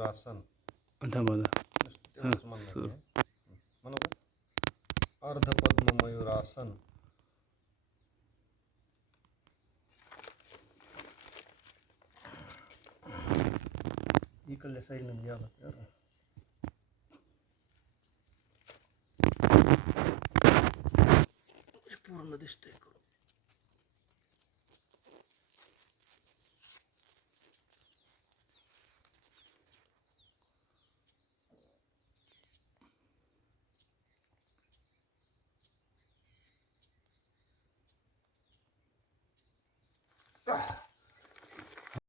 मयूरासन. थांबा तेवढंच म्हणणं आहे. म्हणू का? अर्धपद्म मयूरासन. इकडल्या साईडनं घ्यावं लागतं. पूर्ण दिसतंय. Ah.